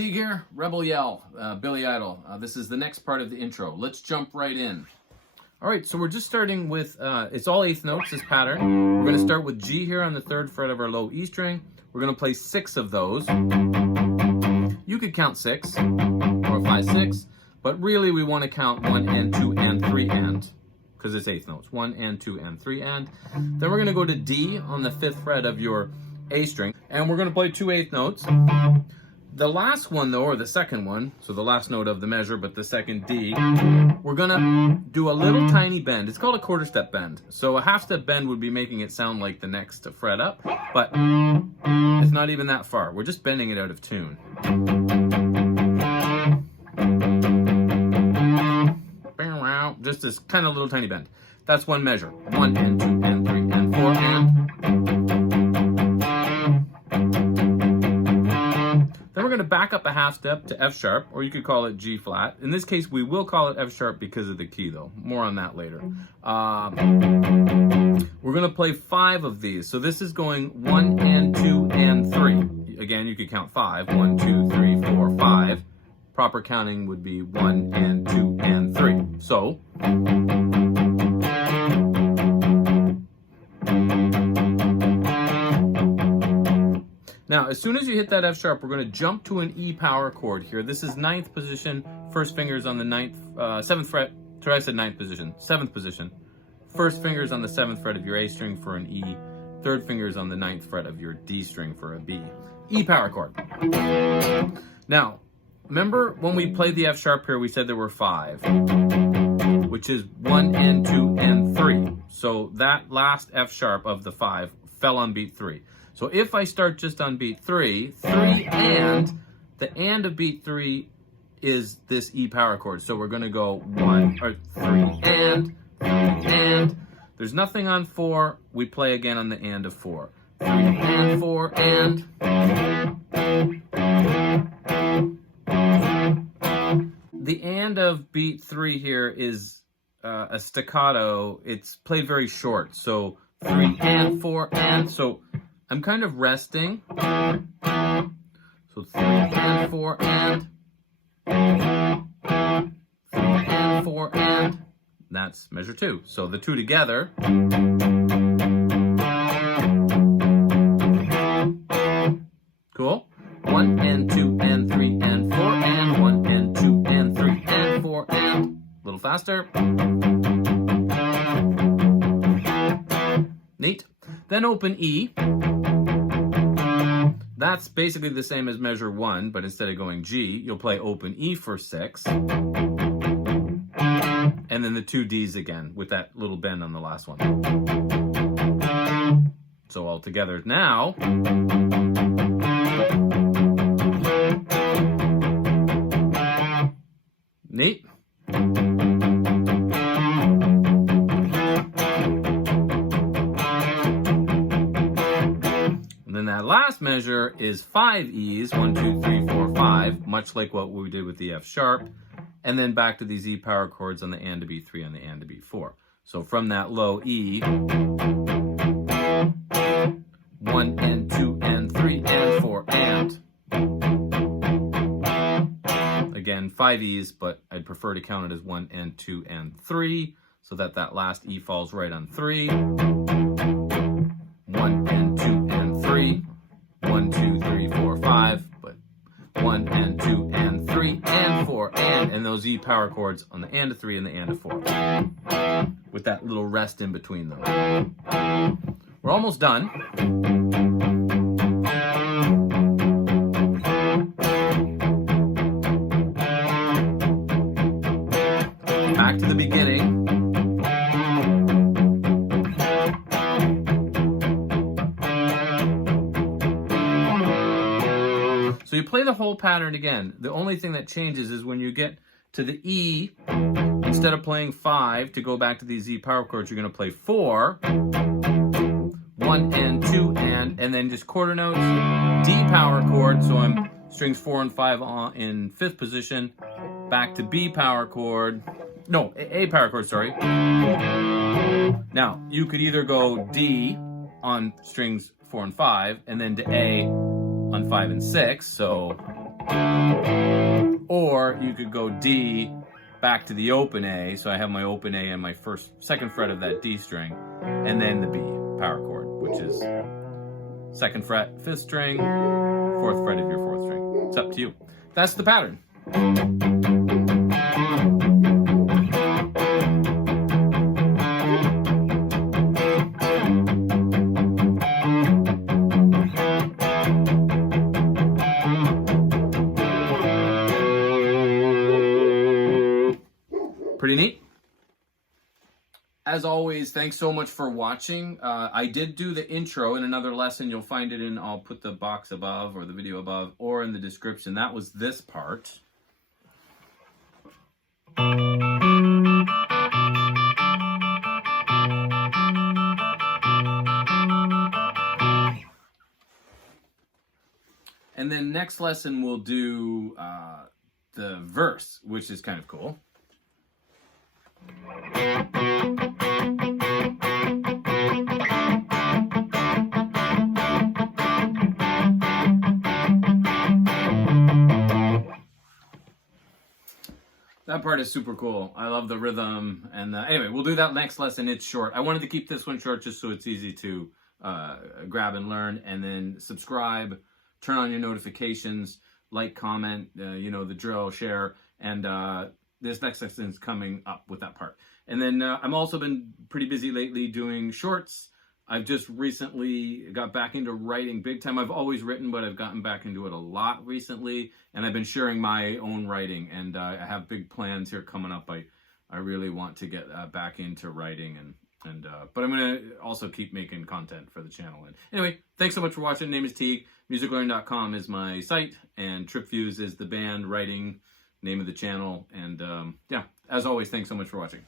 Teague here, Rebel Yell, Billy Idol. This is the next part of the intro. Let's jump right in. All right, so we're just starting with, it's all eighth notes, this pattern. We're gonna start with G here on the 3rd fret of our low E string. We're gonna play 6 of those. You could count 6, or apply 6, but really we wanna count 1 and 2 and 3 and, because it's eighth notes. 1 and 2 and 3 and. Then we're gonna go to D on the 5th fret of your A string, and we're gonna play 2 eighth notes. The last one though, or the second one, so the last note of the measure, but the second D, we're gonna do a little tiny bend. It's called a quarter step bend. So a half step bend would be making it sound like the next fret up, but it's not even that far. We're just bending it out of tune. Just this kind of little tiny bend. That's one measure. 1 and 2 and 3 and 4 and. Then we're going to back up a half step to F sharp, or you could call it G flat. In this case, we will call it F sharp because of the key though. More on that later. We're going to play 5 of these. So this is going 1 and 2 and 3. Again, you could count 5. 1, 2, 3, 4, 5. Proper counting would be 1 and 2 and 3. So now, as soon as you hit that F sharp, we're going to jump to an E power chord here. This is 9th position, first fingers on the 7th fret. Sorry, I said 9th position, 7th position. First fingers on the 7th fret of your A string for an E. 3rd fingers on the 9th fret of your D string for a B. E power chord. Now, remember when we played the F sharp here, we said there were 5, which is 1 and 2 and 3. So that last F sharp of the 5 fell on beat 3. So if I start just on beat 3, 3 and, the and of beat 3 is this E power chord. So we're going to go 1 or 3 and. There's nothing on 4. We play again on the and of 4. 3 and 4 and. The and of beat 3 here is a staccato. It's played very short. So 3 and 4 and. So I'm kind of resting. So 3 and 4 and. 3 and 4 and. That's measure 2. So the 2 together. Cool. 1 and 2 and 3 and 4 and. 1 and 2 and 3 and 4 and. A little faster. Neat. Then open E. That's basically the same as measure 1, but instead of going G, you'll play open E for 6. And then the 2 Ds again with that little bend on the last one. So all together now. Neat. That last measure is 5 E's, 1, 2, 3, 4, 5, much like what we did with the F sharp, and then back to these E power chords on the and to beat 3 on the and to beat 4. So from that low E, 1 and 2 and 3 and 4 and. Again, 5 E's, but I'd prefer to count it as 1 and 2 and 3, so that that last E falls right on 3. 1 and 2 and 3. 1, 2, 3, 4, 5, but 1 and 2 and 3 and 4 and those E power chords on the and of 3 and the and of 4 with that little rest in between them. We're almost done. Back to the beginning. So you play the whole pattern again. The only thing that changes is when you get to the E, instead of playing 5 to go back to these E power chords, you're going to play 4, 1 and 2 and then just quarter notes, D power chord. So I'm strings 4 and 5 in 5th position, back to B power chord. No, A power chord, sorry. Now, you could either go D on strings 4 and 5, and then to A on 5 and 6. So Or you could go D back to the open A, so I have my open A and my second fret of that D string, and then the B power chord, which is 2nd fret, 5th string, 4th fret of your 4th string. It's up to you. That's the pattern. Pretty neat. As always, thanks so much for watching. I did do the intro in another lesson. You'll find it in, I'll put the box above or the video above or in the description. That was this part. And then next lesson we'll do the verse, which is kind of cool. That part is super cool. I love the rhythm. And anyway, we'll do that next lesson. It's short. I wanted to keep this one short just so it's easy to grab and learn. And then subscribe, turn on your notifications, like, comment, you know, the drill, share. And this next lesson is coming up with that part. And then I've also been pretty busy lately doing shorts. I've just recently got back into writing big time. I've always written, but I've gotten back into it a lot recently. And I've been sharing my own writing. And I have big plans here coming up. I really want to get back into writing. But I'm going to also keep making content for the channel. And anyway, thanks so much for watching. My name is Teague. Musiclearning.com is my site. And TripViews is the band writing name of the channel. And yeah, as always, thanks so much for watching.